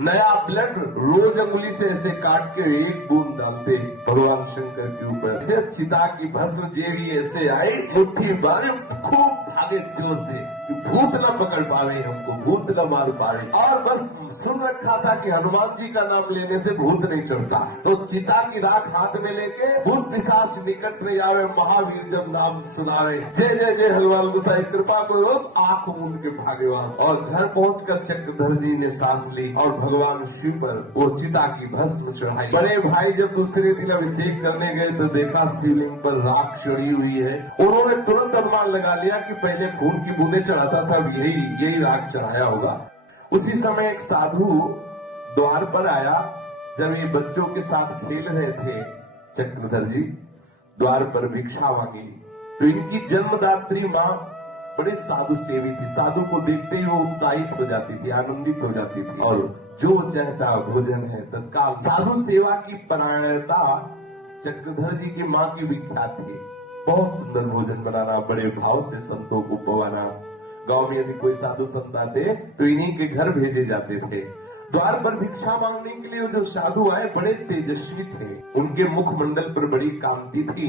नया ब्लड रोज अंगुली से ऐसे काट के एक बूंद डालते भगवान शंकर के ऊपर। ऐसे चिता की भस्म जेवी ऐसे आई, मुट्ठी बांधे खूब भागे जोर से, भूत न पकड़ पावे हमको, भूत न मार पावे। और बस सुन रखा था कि हनुमान जी का नाम लेने से भूत नहीं चढ़ता, तो चिता की राख हाथ में लेके भूत पिशाच निकट नहीं आवे, महावीर जब नाम सुनावे, जय जय जय हनुमान गोसाई कृपा करो, आंख मूंद के भागे वहां। और घर पहुंचकर चक्रधर जी ने सांस ली और भगवान शिव पर वो चिता की भस्म चढ़ाई। बड़े भाई जब दूसरे दिन अभिषेक करने गए तो देखा शिवलिंग पर राख चढ़ी हुई है। उन्होंने तुरंत अनुमान लगा लिया कि पहले खून की बूंदें चढ़ाता था, यही राख चढ़ाया होगा। उसी समय एक साधु द्वार पर आया। जब ये बच्चों के साथ खेल रहे थे, चक्रधर जी द्वार पर भिक्षा मांगी, तो इनकी जन्मदात्री माँ बड़े साधु सेवी थी। साधु को देखते ही वो उत्साहित हो जाती थी, आनंदित हो जाती थी, और जो चाहता भोजन है तत्काल। साधु सेवा की परायणता चक्रधर जी की माँ की विख्यात थी। बहुत सुंदर भोजन बनाना, बड़े भाव से संतों को पवाना। गांव में यदि कोई साधु संत आते तो इन्हीं के घर भेजे जाते थे। द्वार पर भिक्षा मांगने के लिए जो साधु आए बड़े तेजस्वी थे, उनके मुखमंडल पर बड़ी कांति थी।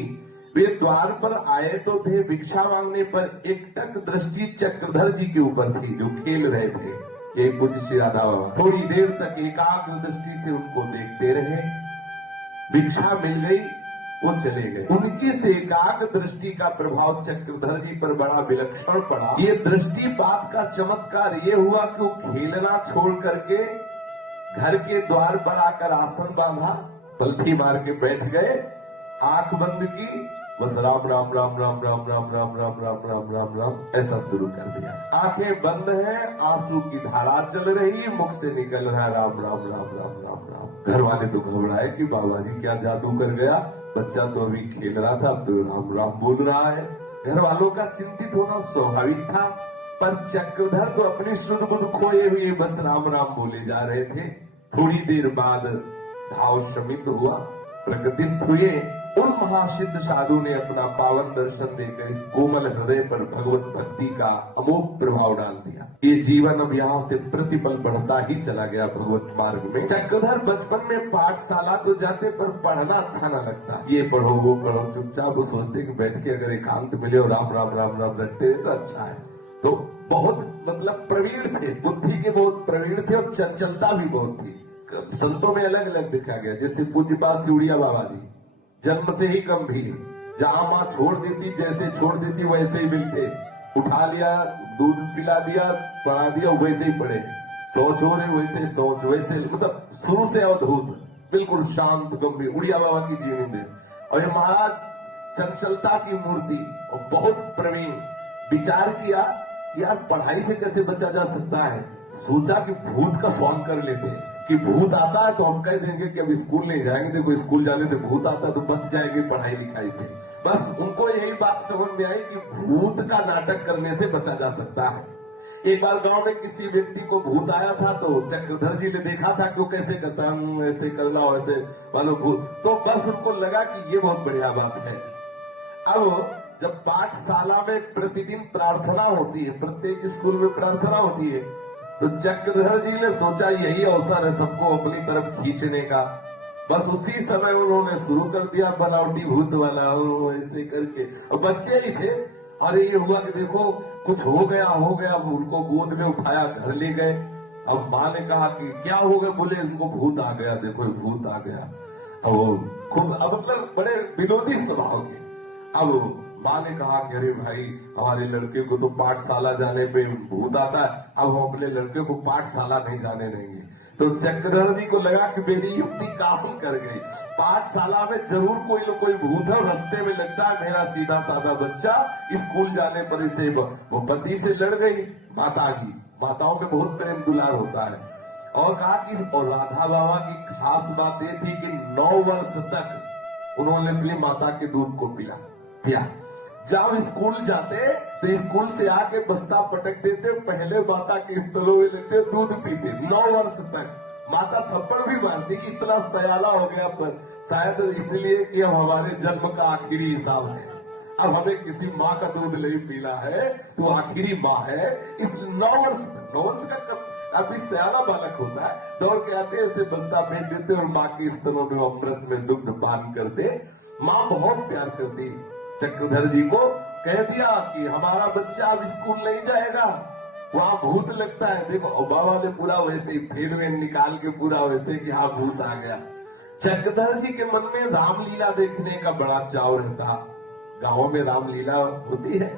वे द्वार पर आए तो थे, भिक्षा मांगने पर एकटक दृष्टि चक्रधर जी के ऊपर थी जो खेल रहे थे। ये पूज्य श्री राधा बाबा थोड़ी देर तक एकाग्र दृष्टि से उनको देखते रहे। भिक्षा मिल गई, वो चले गए। उनकी से एकाग्र दृष्टि का प्रभाव चक्रधर जी पर बड़ा विलक्षण पड़ा। ये दृष्टिपात का चमत्कार ये हुआ कि वो खेलना छोड़ करके घर के द्वार पर आकर आसन बांधा, पलथी मार के बैठ गए, आंख बंद की, बस राम राम राम राम राम राम राम राम राम राम राम राम ऐसा शुरू कर दिया। आंखें बंद है, आंसू की धारा चल रही, मुख से निकल रहा राम राम राम राम राम राम। घर वाले तो घबराए कि बाबा जी क्या जादू कर गया, बच्चा तो अभी खेल रहा था, अब तो राम राम बोल रहा है। घर वालों का चिंतित होना स्वाभाविक था, पर चक्रधर तो अपनी शुद्ध बुद्ध खोए हुए बस राम राम बोले जा रहे थे। थोड़ी देर बाद भाव शमित हुआ, प्रकृतिस्थ हुए। उन महासिद्ध साधु ने अपना पावन दर्शन देकर इस कोमल हृदय पर भगवत भक्ति का अमोघ प्रभाव डाल दिया। ये जीवन अब यहाँ से प्रतिपल बढ़ता ही चला गया भगवत मार्ग में। चक्रधर बचपन में पाठशाला तो जाते, पर पढ़ना अच्छा न लगता। ये पढ़ो वो पढ़ो, चुपचाप वो सोचते कि बैठ के अगर एकांत मिले और राम राम राम राम रटते तो अच्छा है। तो बहुत मतलब प्रवीण थे, बुद्धि के बहुत प्रवीण थे और चंचलता भी बहुत थी। संतों में अलग अलग देखा गया, जैसे पूज्यपाद सिउड़िया बाबा जी जन्म से ही गंभीर, जहां माँ छोड़ देती, जैसे छोड़ देती वैसे ही मिलते, उठा लिया, दूध पिला दिया, पढ़ा दिया, वैसे ही पढ़े, सोच हो रहे वैसे सोच, वैसे मतलब शुरू से अवधूत, बिल्कुल शांत गंभीर, उड़िया बाबा की जीवन में। और ये महाराज चंचलता की मूर्ति और बहुत प्रवीण। विचार किया यार पढ़ाई से कैसे बचा जा सकता है, सोचा कि भूत का फॉर्म कर लेते हैं कि भूत आता है तो हम कह देंगे कि अब स्कूल नहीं जाएंगे, देखो स्कूल जाने से भूत आता है तो बच जाएंगे पढ़ाई लिखाई से। बस उनको यही बात समझ में आई कि भूत का नाटक करने से बचा जा सकता है। एक बार गांव में किसी व्यक्ति को भूत आया था, तो चक्रधर जी ने देखा था कि वो कैसे करता है, ऐसे करना वैसे मानो भूत, तो बस उनको लगा कि ये बहुत बढ़िया बात है। अब जब पाठशाला में प्रतिदिन प्रार्थना होती है, प्रत्येक स्कूल में प्रार्थना होती है, तो चक्रधर जी ने सोचा यही अवसर है सबको अपनी तरफ खींचने का। बस उसी समय उन्होंने शुरू कर दिया बनावटी भूत वाला, ऐसे करके। और बच्चे ही थे, अरे ये हुआ कि देखो कुछ हो गया, उनको गोद में उठाया, घर ले गए। अब माँ ने कहा कि क्या हो गया, बोले उनको भूत आ गया, देखो भूत आ गया। अब खूब मतलब बड़े विनोदी स्वभाव के। अब माँ ने कहा कि अरे भाई हमारे लड़के को तो पाठशाला जाने पे भूत आता है, अब हम अपने लड़के को पाठशाला नहीं जाने देंगे। तो चक्रधर जी को लगा कि मेरी युक्ति काम कर गई, पाठशाला में जरूर कोई न कोई भूत है, रास्ते में लगता है मेरा सीधा साधा बच्चा स्कूल जाने पर इसे वो पति से लड़ गई, माता की, माताओं में बहुत प्रेम दुलार होता है। और कहा कि और राधा बाबा की खास बात ये थी कि 9 वर्ष तक उन्होंने अपनी माता के दूध को पिया। जब स्कूल जाते तो स्कूल से आके बस्ता पटक देते, पहले माता के स्तरों में लगते, दूध पीते 9 वर्ष तक। माता थप्पड़ भी मारती कि इतना सयाला हो गया, पर शायद इसलिए कि अब हमारे जन्म का आखिरी हिसाब है, अब हमें किसी माँ का दूध नहीं पीना है, तो आखिरी माँ है। इस 9 वर्ष का अभी सियाना बालक होता है, दौड़ के आते हैं, इसे बस्ता फेंक देते और माँ के स्तनों में अमृत में दुग्ध पान करते। माँ बहुत प्यार करती। चक्रधर जी को कह दिया कि हमारा बच्चा अब स्कूल नहीं जाएगा, वहां भूत लगता है। देखो बाबा ने पूरा वैसे ही फेर में निकाल के पूरा वैसे कि हाँ भूत आ गया। चक्रधर जी के मन में रामलीला देखने का बड़ा चाव रहता। गांवों में रामलीला होती है।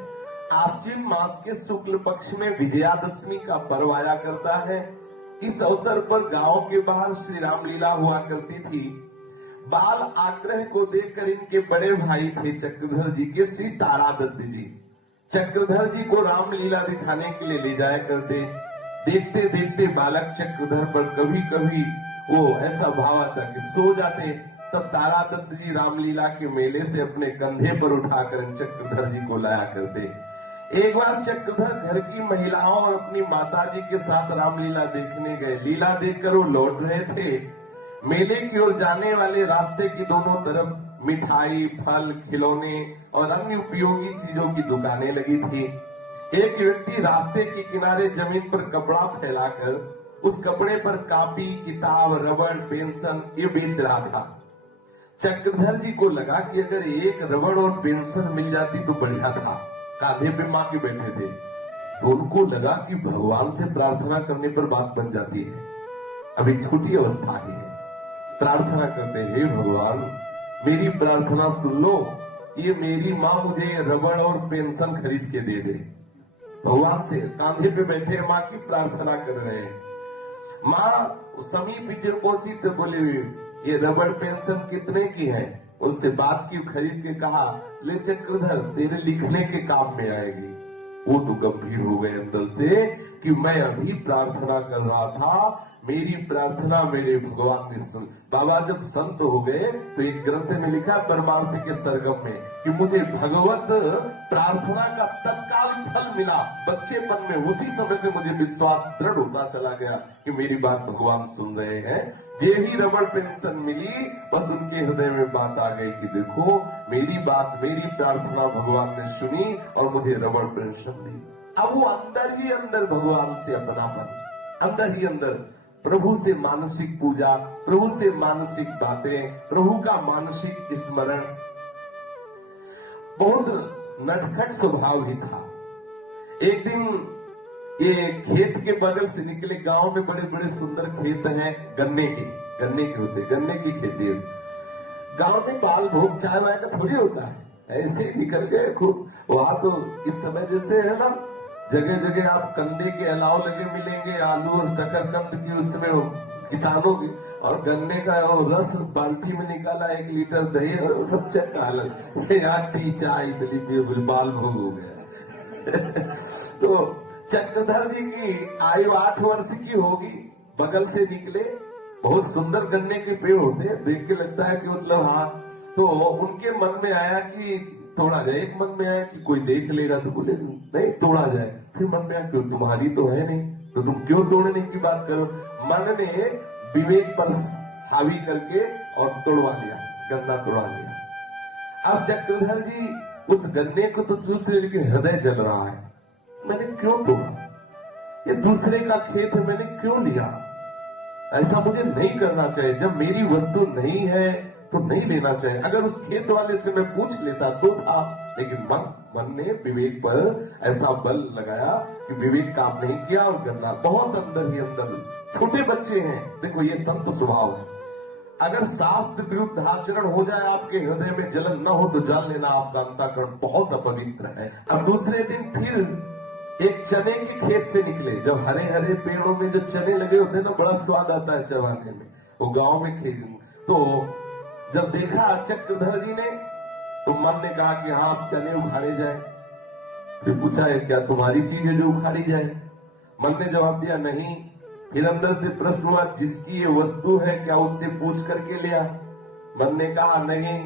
आश्विन मास के शुक्ल पक्ष में विजयादशमी का पर्व आया करता है। इस अवसर पर गांव के बाहर श्री रामलीला हुआ करती थी। बाल आग्रह को देखकर इनके बड़े भाई थे चक्रधर जी के श्री तारादत्त जी, चक्रधर जी को रामलीला दिखाने के लिए ले जाया करते। देखते देखते बालक चक्रधर पर कभी कभी वो ऐसा भाव आता कि सो जाते। तब तारादत्त जी रामलीला के मेले से अपने कंधे पर उठाकर चक्रधर जी को लाया करते। एक बार चक्रधर घर की महिलाओं और अपनी माताजी के साथ रामलीला देखने गए। लीला देखकर वो लौट रहे थे। मेले की ओर जाने वाले रास्ते की दोनों तरफ मिठाई, फल, खिलौने और अन्य उपयोगी चीजों की दुकानें लगी थी। एक व्यक्ति रास्ते के किनारे जमीन पर कपड़ा फैलाकर उस कपड़े पर कॉपी, किताब, रबड़, पेंसिल ये बेच रहा था। चक्रधर जी को लगा कि अगर एक रबड़ और पेंसिल मिल जाती तो बढ़िया था। कांधे पे मां के बैठे थे, तो उनको लगा कि भगवान से प्रार्थना करने पर बात बन जाती है। अभी छोटी अवस्था ही है। प्रार्थना करते, हे भगवान मेरी प्रार्थना सुन लो, ये मेरी माँ मुझे रबड़ और पेंसिल खरीद के दे दे। भगवान से कांधे पे बैठे माँ की प्रार्थना कर रहे हैं। माँ समीप जब पहुंची तो बोले, ये रबड़ पेंसिल कितने की है? उनसे बात की, खरीद के कहा, ले चक्रधर तेरे लिखने के काम में आएगी। वो तो गंभीर हो गए अंदर से कि मैं अभी प्रार्थना कर रहा था, मेरी प्रार्थना मेरे भगवान ने सुन। बाबा जब संत हो गए तो एक ग्रंथ में लिखा परमार्थ के सरगम में कि मुझे भगवत प्रार्थना का तत्काल फल मिला। बच्चेपन में उसी समय से मुझे विश्वास दृढ़ होता चला गया कि मेरी बात भगवान सुन रहे हैं। ये ही रबड़ पेंसिल मिली, बस उनके हृदय में बात आ गई कि देखो मेरी बात, मेरी प्रार्थना भगवान ने सुनी और मुझे रबड़ पेंसिल दी। अब वो अंदर ही अंदर भगवान से अपनापन, अंदर ही अंदर प्रभु से मानसिक पूजा, प्रभु से मानसिक बातें, प्रभु का मानसिक स्मरण। बहुत नटखट स्वभाव भी था। एक दिन ये खेत के बगल से निकले, गांव में बड़े बड़े सुंदर खेत हैं, गन्ने के होते, गन्ने की खेती। गांव में बाल भोग चाय वाय का थोड़ी होता है, ऐसे ही निकल गए खूब। वहां तो इस समय जैसे है ना, जगह जगह आप कंदे के अलाव लगे मिलेंगे, आलू और शकरकंद की उसमें किसानों की, और गन्ने का रस बाल्टी में निकाला, 1 लीटर दही और सब चक्का अलग, यार टी चाय इतनी पिए, बाल भोग हो गया। तो चक्रधर जी की आयु 8 वर्ष की होगी। बगल से निकले, बहुत सुंदर गन्ने के पेड़ होते हैं, देख के लगता है कि मतलब हाँ। तो उनके मन में आया कि तोड़ा जाए। एक मन में आया कि कोई देख लेगा, तो बोले नहीं तोड़ा जाए। फिर मन में आया क्यों, तुम्हारी तो है नहीं, तो तुम क्यों तोड़ने की बात करो। मन ने विवेक पर हावी करके और तोड़वा लिया, गन्ना तोड़ा लिया। अब चक्रधर जी उस गन्ने को तो दूसरे के हृदय जल रहा है, मैंने क्यों तोड़ा, ये दूसरे का खेत है, मैंने क्यों लिया, ऐसा मुझे नहीं करना चाहिए। जब मेरी वस्तु नहीं है तो नहीं लेना चाहिए। अगर उस खेत वाले से मैं पूछ लेता तो था, लेकिन मन ने विवेक पर ऐसा बल लगाया कि विवेक काम नहीं किया और गन्ना बहुत अंदर ही अंदर। छोटे बच्चे हैं, देखो ये संत स्वभाव है। अगर शास्त्र विरुद्ध आचरण हो जाए, आपके हृदय में जलन न हो, तो जान लेना आपका अंतःकरण बहुत अपवित्र है। अब दूसरे दिन फिर एक चने के खेत से निकले। जब हरे हरे पेड़ों में जो चने लगे होते हैं ना, बड़ा स्वाद आता है चबाने में। वो गांव में खेत, तो जब देखा चक्रधर जी ने, तो मन ने कहा कि हाँ आप चने उखाड़े जाए। फिर पूछा है क्या तुम्हारी चीज है जो उखाड़ी जाए? मन ने जवाब दिया नहीं। फिर अंदर से प्रश्न हुआ, जिसकी ये वस्तु है क्या उससे पूछ करके लिया? मन ने कहा नहीं।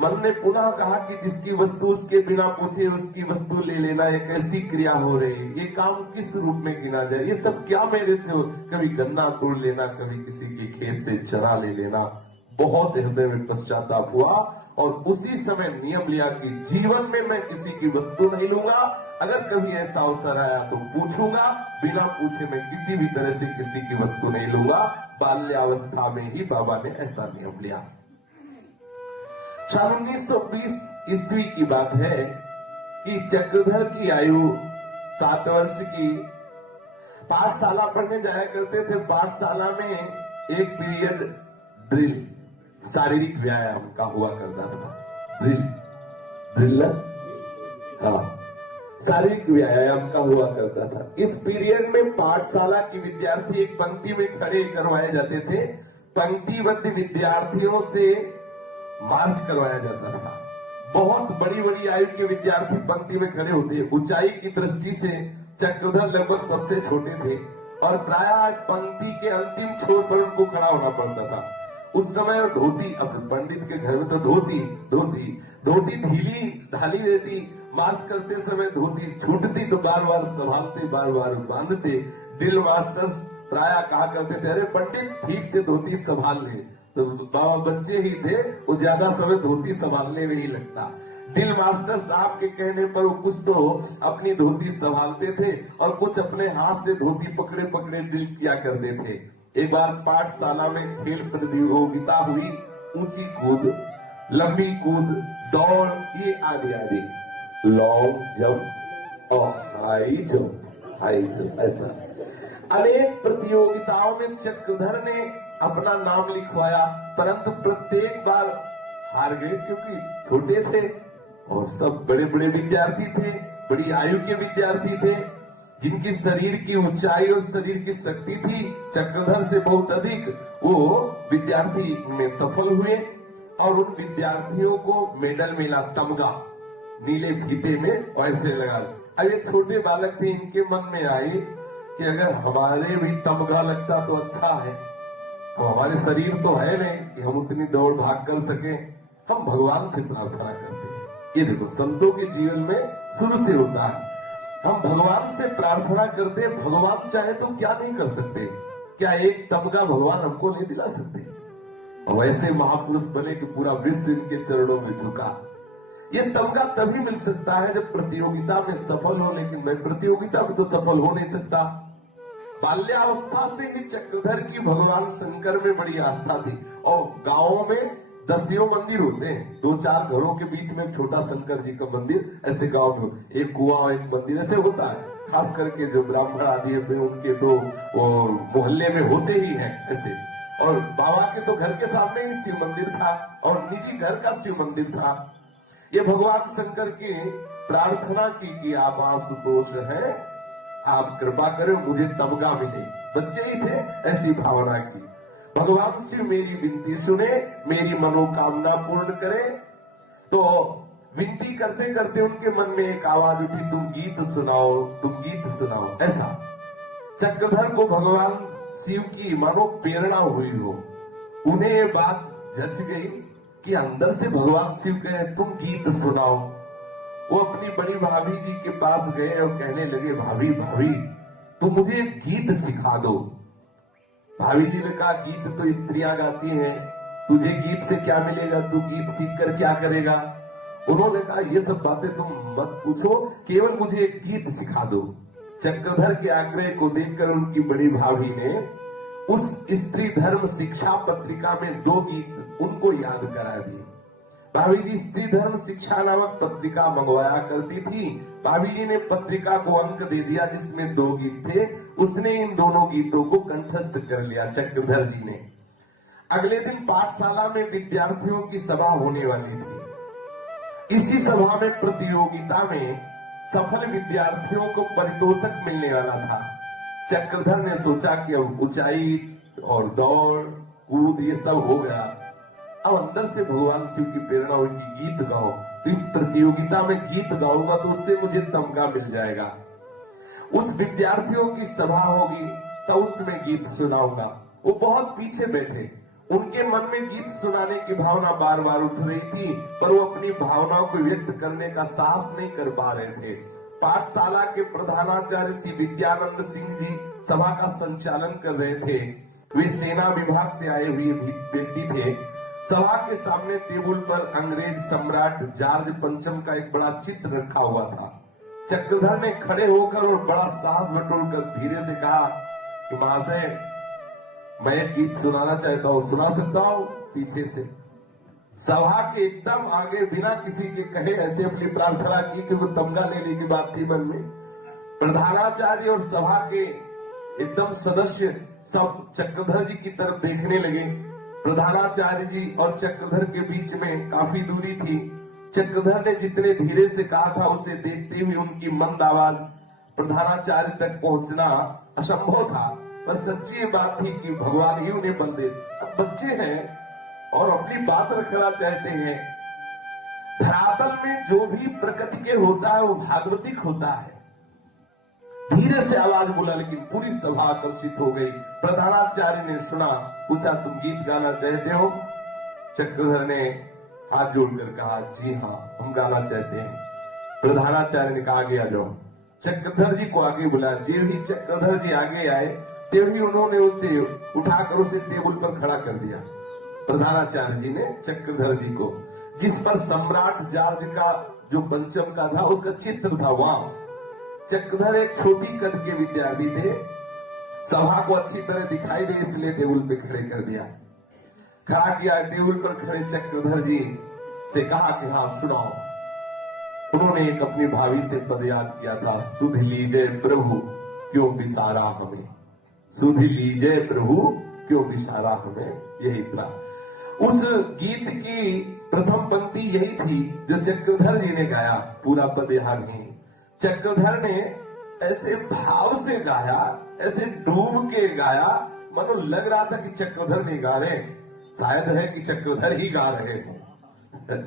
मन ने पुनः कहा कि जिसकी वस्तु उसके बिना पूछे उसकी वस्तु ले लेना, एक ऐसी क्रिया हो रही है, ये काम किस रूप में गिना जाए? ये सब क्या मेरे से हो? कभी गन्ना तोड़ लेना, कभी किसी के खेत से चना ले लेना। बहुत हृदय में पश्चाताप हुआ और उसी समय नियम लिया कि जीवन में मैं किसी की वस्तु नहीं लूंगा, अगर कभी ऐसा अवसर आया तो पूछूंगा, बिना पूछे मैं किसी भी तरह से किसी की वस्तु नहीं लूंगा। बाल्यावस्था में ही बाबा ने ऐसा नियम लिया। सन 1920 ईस्वी की बात है कि चक्रधर की आयु 7 वर्ष की। पाठशाला पढ़ने जाया करते थे। पाठशाला में एक पीरियड ड्रिल, शारीरिक व्यायाम का हुआ करता था। ड्रिल हाँ, शारीरिक व्यायाम का हुआ करता था। इस पीरियड में पाठशाला के विद्यार्थी एक पंक्ति में खड़े करवाए जाते थे। पंक्तिबद्ध विद्यार्थियों से मार्च करवाया जाता था। बहुत बड़ी बड़ी आयु के विद्यार्थी पंक्ति में खड़े होते। ऊंचाई की दृष्टि से चक्रधर लगभग सबसे छोटे थे और प्रायः पंक्ति के अंतिम छोर पर उनको खड़ा होना पड़ता था। उस समय धोती, अब पंडित के घर में तो धोती ढीली ढाली रहती। मार्च करते समय धोती छूटती तो बार बार संभालते, बार बार बांधते। ड्रिल मास्टर्स प्रायः कहा करते थे, अरे पंडित ठीक से धोती संभाल ले। तो बाबा बच्चे ही थे, वो ज्यादा समय धोती संभालने में ही लगता। ड्रिल मास्टर साहब के कहने पर वो कुछ तो अपनी धोती संभालते थे और कुछ अपने हाथ से धोती पकड़े पकड़े ड्रिल किया करते थे। एक बार पाठशाला में खेल प्रतियोगिता हुई। ऊंची कूद, लंबी कूद, दौड़, ये आदि आदि, लॉन्ग जंप और हाई जंप ऐसा अनेक प्रतियोगिताओं में चक्रधर ने अपना नाम लिखवाया, परंतु प्रत्येक बार हार गए क्योंकि छोटे थे और सब बड़े बड़े विद्यार्थी थे, बड़ी आयु के विद्यार्थी थे, जिनकी शरीर की ऊंचाई और शरीर की शक्ति थी चक्रधर से बहुत अधिक। वो विद्यार्थी में सफल हुए और उन विद्यार्थियों को मेडल मिला, तमगा नीले फीते में ऐसे लगा। अब ये छोटे बालक थे, इनके मन में आई कि अगर हमारे भी तमगा लगता तो अच्छा है। हमारे शरीर तो है नहीं कि हम उतनी दौड़ भाग कर सके, हम भगवान से प्रार्थना करते हैं। ये देखो संतों के जीवन में शुरू से होता है, हम भगवान से प्रार्थना करते हैं। भगवान चाहे तो क्या नहीं कर सकते? क्या एक तमगा भगवान हमको नहीं दिला सकते? और ऐसे महापुरुष बने कि पूरा विश्व इनके चरणों में झुका। ये तमगा तभी मिल सकता है जब प्रतियोगिता में सफल हो, लेकिन मैं प्रतियोगिता में तो सफल हो नहीं सकता। बाल्यावस्था से ही चक्रधर की भगवान शंकर में बड़ी आस्था थी और गांवों में 10 मंदिर होते हैं। 2-4 घरों के बीच में छोटा शंकर जी का मंदिर ऐसे गांव में, एक कुआं एक मंदिर ऐसे होता है। खास करके जो ब्राह्मण आदि है उनके तो मोहल्ले में होते ही हैं ऐसे। और बाबा के तो घर के सामने ही शिव मंदिर था और निजी घर का शिव मंदिर था। ये भगवान शंकर की प्रार्थना की कि आप आशुतोष है, आप कृपा करें मुझे तमगा मिले। बच्चे ही थे, ऐसी भावना की। भगवान शिव मेरी विनती सुने, मेरी मनोकामना पूर्ण करे। तो विनती करते करते उनके मन में एक आवाज उठी, तुम गीत सुनाओ, तुम गीत सुनाओ। ऐसा चक्रधर को भगवान शिव की मानो प्रेरणा हुई हो। उन्हें ये बात जच गई कि अंदर से भगवान शिव कहे तुम गीत सुनाओ। वो अपनी बड़ी भाभी जी के पास गए और कहने लगे, भाभी भाभी तुम मुझे गीत सिखा दो। भाभी जी ने कहा, गीत तो स्त्रियां गाती हैं, तुझे गीत से क्या मिलेगा, तू गीत सीख कर क्या करेगा। उन्होंने कहा, ये सब बातें तुम मत पूछो, केवल मुझे एक गीत सिखा दो। चक्रधर के आग्रह को देखकर उनकी बड़ी भाभी ने उस स्त्री धर्म शिक्षा पत्रिका में 2 गीत उनको याद करा दिए। भाभी जी स्त्री धर्म शिक्षा नामक पत्रिका मंगवाया करती थी। भाभी जी ने पत्रिका को अंक दे दिया जिसमें 2 गीत थे। उसने इन दोनों गीतों को कंठस्थ कर लिया चक्रधर जी ने। अगले दिन पाठशाला में विद्यार्थियों की सभा होने वाली थी। इसी सभा में प्रतियोगिता में सफल विद्यार्थियों को पारितोषिक मिलने वाला था। चक्रधर ने सोचा कि अब ऊंचाई और दौड़ कूद ये सब हो गया, अब अंदर से भगवान शिव की प्रेरणा हुई कि गीत गाओ। तो इस प्रतियोगिता में गीत गाऊंगा तो उससे मुझे तमगा मिल जाएगा। उस विद्यार्थियों की सभा होगी तो उसमें गीत सुनाऊंगा। वो बहुत पीछे बैठे, उनके मन में गीत सुनाने की भावना बार बार उठ रही थी, पर वो अपनी भावनाओं को व्यक्त करने का साहस नहीं कर पा रहे थे। पाठशाला के प्रधानाचार्य श्री विद्यानंद सिंह जी सभा का संचालन कर रहे थे। वे सेना विभाग से आए हुए व्यक्ति थे। सभा के सामने टेबल पर अंग्रेज सम्राट जॉर्ज पंचम का एक बड़ा चित्र रखा हुआ था। चक्रधर ने खड़े होकर और बड़ा साहस बटोरकर धीरे से कहा कि महाशय, मैं एक गीत सुनाना चाहता हूं, सुना सकता हूं? पीछे से सभा के एकदम आगे बिना किसी के कहे ऐसे अपनी प्रार्थना की कि वो तमगा लेने की बात थी मन में। प्रधानाचार्य और सभा के एकदम सदस्य सब चक्रधर जी की तरफ देखने लगे। प्रधानाचार्य जी और चक्रधर के बीच में काफी दूरी थी। चक्रधर ने जितने धीरे से कहा था उसे देखते हुए उनकी मंद आवाज प्रधानाचार्य तक पहुंचना असंभव था, पर सच्ची बात थी कि भगवान ही उन्हें बल दे। अब बच्चे हैं और अपनी बात रखना चाहते हैं। धरातल में जो भी प्रकृति के होता है वो भागवतिक होता है। धीरे से आवाज बोला, लेकिन पूरी सभा आकर्षित हो गई। प्रधानाचार्य ने सुना, पूछा, तुम गीत गाना चाहते हो? चक्रधर ने हाथ जोड़कर कहा, जी हाँ, हम गाना चाहते हैं। प्रधानाचार्य ने कहा, आगे आ जाओ। चक्रधर जी को आगे बुलाया। जे भी चक्रधर जी आगे आए तभी उन्होंने उसे उठाकर उसे टेबल पर खड़ा कर दिया। प्रधानाचार्य जी ने चक्रधर जी को, जिस पर सम्राट जॉर्ज का जो पंचम का था उसका चित्र था, वहां चक्रधर एक छोटी कद के विद्यार्थी थे। सभा को अच्छी तरह दिखाई दे इसलिए टेबल पे खड़े कर दिया। खड़ा किया। टेबल पर खड़े चक्रधर जी से कहा कि हाँ सुनाओ। उन्होंने एक अपनी भावी से पद याद किया था, सुध लीजिए प्रभु क्यों विसारा हमें, सुध लीजिए प्रभु क्यों विसारा हमें। यही था उस गीत की प्रथम पंक्ति, यही थी जो चक्रधर जी ने गाया। पूरा पद याद नहीं। चक्रधर ने ऐसे भाव से गाया, ऐसे डूब के गाया, मानो लग रहा था कि चक्रधर नहीं गा रहे, शायद है कि चक्रधर ही गा रहे हैं।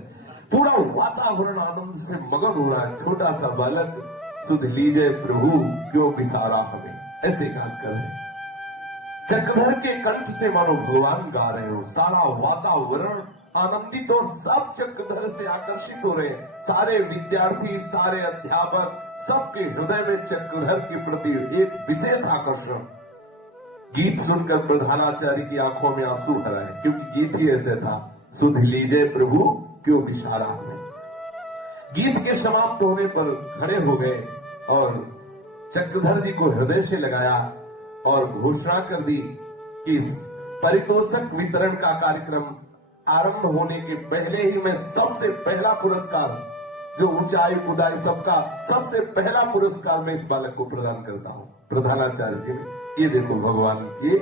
पूरा वातावरण आनंद से मगन हो रहा है। छोटा सा बालक, सुध लीजिए प्रभु क्यों विसारा हमें, ऐसे गान कर रहे। चक्रधर के कंठ से मानो भगवान गा रहे हो। सारा वातावरण आनंदित और सब चक्रधर से आकर्षित हो रहे हैं। सारे विद्यार्थी, सारे अध्यापक, सबके हृदय में चक्रधर के प्रति एक विशेष आकर्षण। गीत सुनकर प्रधानाचार्य की आंखों में आंसू भर आए, क्योंकि गीत ही ऐसे था, सुध लीजिए प्रभु क्यों विसारा हमें। गीत के समाप्त होने पर खड़े हो गए और चक्रधर जी को हृदय से लगाया और घोषणा कर दी कि पारितोषिक वितरण का कार्यक्रम आरंभ होने के पहले ही मैं सबसे पहला पुरस्कार, जो ऊंचाई कूदाई सबका सबसे पहला पुरस्कार मैं इस बालक को प्रदान करता हूं। प्रधानाचार्य जी ने, ये देखो, भगवान की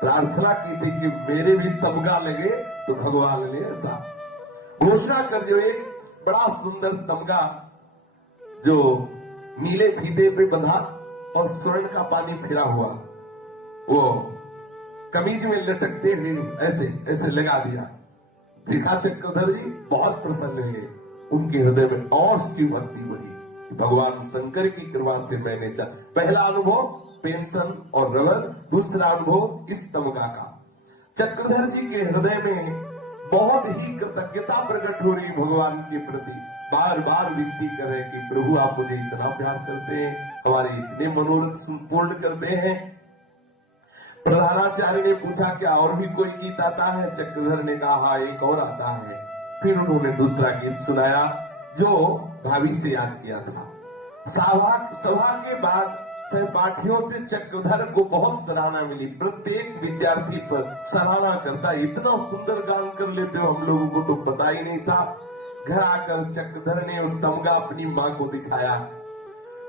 प्रार्थना की थी कि मेरे भी तमगा लगे, तो भगवान ने ऐसा घोषणा कर दी। एक बड़ा सुंदर तमगा जो नीले फीते पे बंधा और स्वर्ण का पानी फिरा हुआ, वो कमीज में लटकते हुए ऐसे ऐसे लगा दिया। देखा चक्रधर जी बहुत प्रसन्न हुए। उनके हृदय में और शिव भक्ति बढ़ी। भगवान शंकर की कृपा से मैंने पहला अनुभव पेंशन और रबर, दूसरा अनुभव इस तमगा का। चक्रधर जी के हृदय में बहुत ही कृतज्ञता प्रकट हो रही भगवान के प्रति। बार बार विनती कर रहे कि प्रभु आप मुझे इतना प्यार करते हैं, हमारे इतने मनोरथ पूर्ण करते हैं। प्रधानाचार्य ने पूछा क्या और भी कोई गीत आता है? चक्रधर ने कहा हाँ एक और आता है। फिर उन्होंने दूसरा गीत सुनाया जो भाभी से याद किया था। सभा के बाद सहपाठियों से चक्रधर को बहुत सराहना मिली। प्रत्येक विद्यार्थी पर सराहना करता, इतना सुंदर गान कर लेते हो, हम लोगों को तो पता ही नहीं था। घर आकर चक्रधर ने तमगा अपनी माँ को दिखाया।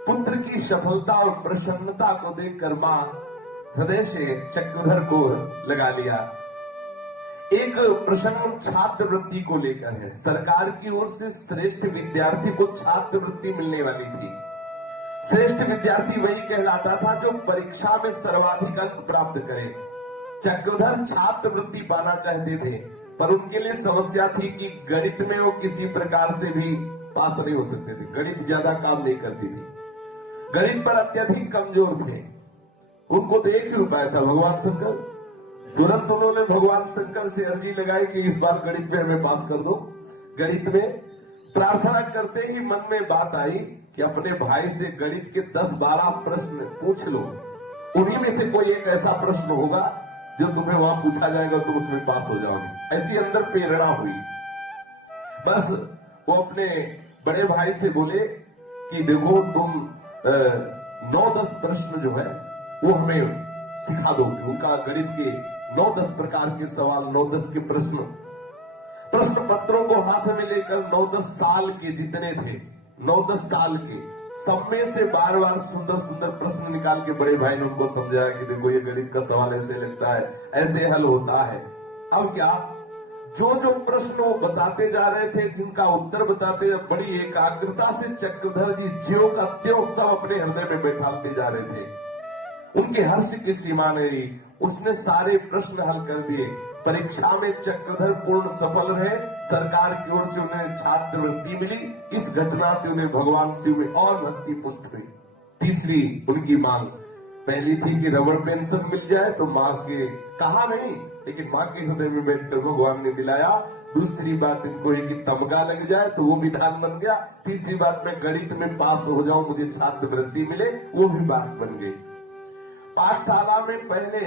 पुत्र की सफलता और प्रसन्नता को देखकर माँ हृदय से चक्रधर को लगा लिया। एक प्रसंग छात्रवृत्ति को लेकर है। सरकार की ओर से श्रेष्ठ विद्यार्थी को छात्रवृत्ति मिलने वाली थी। श्रेष्ठ विद्यार्थी वही कहलाता था जो परीक्षा में सर्वाधिक अंक प्राप्त करे। चक्रधर छात्रवृत्ति पाना चाहते थे, पर उनके लिए समस्या थी कि गणित में वो किसी प्रकार से भी पास नहीं हो सकते थे। गणित ज्यादा काम नहीं करती थी, गणित पर अत्यधिक कमजोर थे। उनको तो एक ही उपाय था, भगवान शंकर। तुरंत उन्होंने भगवान शंकर से अर्जी लगाई कि इस बार गणित में हमें पास कर दो। गणित में प्रार्थना करते ही मन में बात आई कि अपने भाई से गणित के 10-12 प्रश्न पूछ लो, उन्हीं में से कोई एक ऐसा प्रश्न होगा जो तुम्हें वहां पूछा जाएगा तुम उसमें पास हो जाओगे। ऐसी अंदर प्रेरणा हुई। बस वो अपने बड़े भाई से बोले कि देखो तुम 9-10 प्रश्न जो है वो हमें सिखा दो। उनका गणित के 9-10 प्रकार के सवाल, 9-10 के प्रश्न पत्रों को हाथ में लेकर 9-10 साल के जितने थे, 9-10 साल के, सब में से बार बार सुंदर सुंदर प्रश्न निकाल के बड़े भाई ने उनको समझाया कि देखो ये गणित का सवाल ऐसे लगता है, ऐसे हल होता है। अब क्या, जो जो प्रश्न वो बताते जा रहे थे, जिनका उत्तर बताते बड़ी एकाग्रता से चक्रधर जी ज्यों का त्यों सब अपने हृदय में बैठाते जा रहे थे। उनके हर्ष की सीमा नहीं। उसने सारे प्रश्न हल कर दिए। परीक्षा में चक्रधर पूर्ण सफल रहे। सरकार की ओर से उन्हें छात्रवृत्ति मिली। इस घटना से उन्हें भगवान शिव में और भक्ति पुष्ट हुई। तीसरी उनकी मांग पहली थी कि रबड़ पेंशन मिल जाए, तो माँ के कहा नहीं, लेकिन माँ के हृदय में बैठकर भगवान ने दिलाया। दूसरी बात इनको ये कि तमगा लग जाए, तो वो विधान बन गया। तीसरी बात मैं गणित में पास हो जाऊं, मुझे छात्रवृत्ति मिले, वो भी बात बन गई। पाठशाला में पहले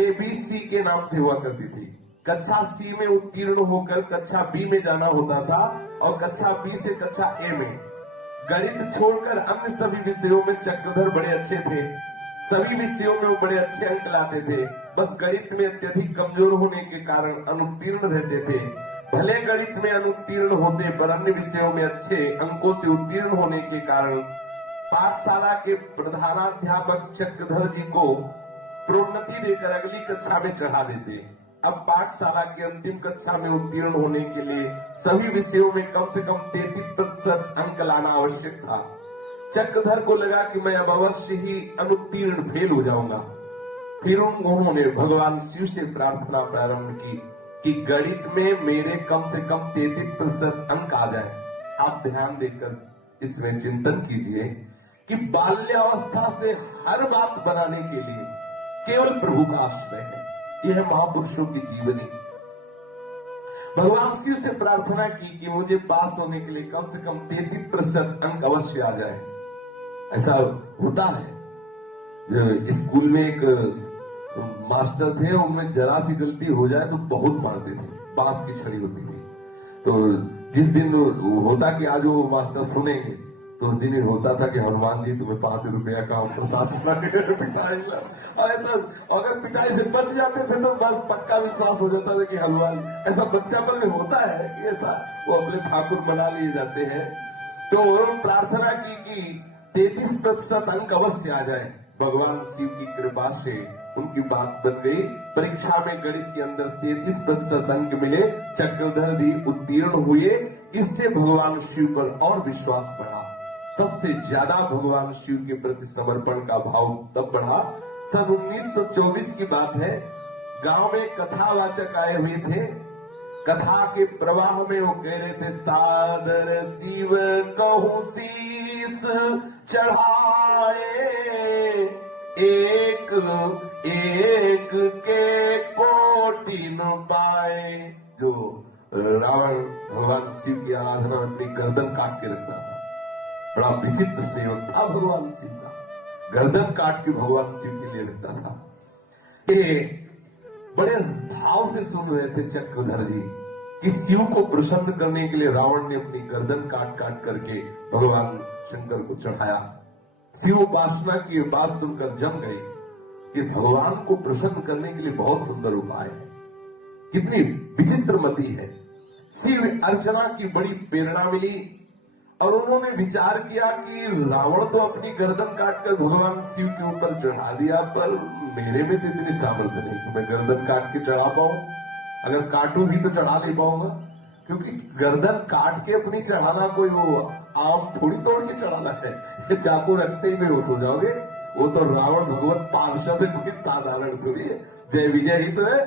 ABC के नाम से हुआ करती थी। कक्षा C में उत्तीर्ण होकर कक्षा B में जाना होता था और कक्षा B से कक्षा A में। गणित छोड़कर अन्य सभी विषयों में चक्रधर बड़े अच्छे थे। सभी विषयों में वो बड़े अच्छे अंक लाते थे। बस गणित में अत्यधिक कमजोर होने के कारण अनुत्तीर्ण रहते थे। भले गणित में अनुत्तीर्ण होते, पर अन्य विषयों में अच्छे अंकों से उत्तीर्ण होने के कारण पाठशाला के प्रधानाध्यापक चक्रधर जी को प्रोन्नति देकर अगली कक्षा में चढ़ा देते। अब पाठशाला की अंतिम कक्षा में उत्तीर्ण होने के लिए सभी विषयों में कम से कम 33% अंक लाना आवश्यक था। चक्रधर को लगा कि मैं अब अवश्य ही अनुत्तीर्ण फेल हो जाऊंगा। फिर उन्होंने भगवान शिव से प्रार्थना प्रारंभ की कि गणित में मेरे कम से कम 33% अंक आ जाए। आप ध्यान देकर इसमें चिंतन कीजिए कि बाल्यावस्था से हर बात बनाने के लिए केवल प्रभु का आश्रय है। यह है महापुरुषों की जीवनी। भगवान शिव से प्रार्थना की कि मुझे पास होने के लिए कम से कम 33% अंक अवश्य आ जाए। ऐसा होता है, जो स्कूल में एक मास्टर थे, उनमें जरा सी गलती हो जाए तो बहुत मारते थे, बांस की छड़ी होती थी। तो जिस दिन होता कि आज वो मास्टर सुनेंगे, तो उस दिन होता था कि हनुमान जी तुम्हें 5 रुपया का प्रसाद पिटाई। ऐसा अगर पिटाई से बच जाते थे तो बस पक्का विश्वास हो जाता था कि हनुमान, ऐसा बच्चापन में होता है कि ऐसा वो अपने ठाकुर बना लिए जाते हैं। तो उन्होंने प्रार्थना की कि 33% अंक अवश्य आ जाए। भगवान शिव की कृपा से उनकी बात बन गई। परीक्षा में गणित के अंदर 33% अंक मिले। चक्रधर जी उत्तीर्ण हुए। इससे भगवान शिव पर और विश्वास बढ़ा। सबसे ज्यादा भगवान शिव के प्रति समर्पण का भाव तब बढ़ा। सन 1924 की बात है। गांव में कथावाचक आए हुए थे। कथा के प्रवाह में वो कह रहे थे, सादर शिव कहूं शीस चढ़ाए, एक एक के कोटि न पाए। जो रावण भगवान शिव की आराधना में अपनी गर्दन काट के रखता था, बड़ा विचित्र सेवक था भगवान शिव का। गर्दन काट के भगवान शिव के लिए रखता था। ये बड़े भाव से सुन रहे थे चक्रधर जी कि शिव को प्रसन्न करने के लिए रावण ने अपनी गर्दन काट काट करके भगवान शंकर को चढ़ाया। शिव उपासना की बात सुनकर जम गई कि भगवान को प्रसन्न करने के लिए बहुत सुंदर उपाय है, कितनी विचित्र मति है। शिव अर्चना की बड़ी प्रेरणा मिली और उन्होंने विचार किया कि रावण तो अपनी गर्दन काटकर भगवान शिव के ऊपर चढ़ा दिया, पर मेरे में तो इतनी सामर्थ्य नहीं कि मैं गर्दन काट के चढ़ा पाऊं। अगर काटूं भी तो चढ़ा नहीं पाऊंगा, क्योंकि गर्दन काट के अपनी चढ़ाना कोई वो आम थोड़ी तोड़ के चढ़ाना है। चाकू रखते ही बेहोश हो जाओगे। वो तो रावण भगवत पार्षद है, कोई साधारण थोड़ी है। जय विजय ही तो है।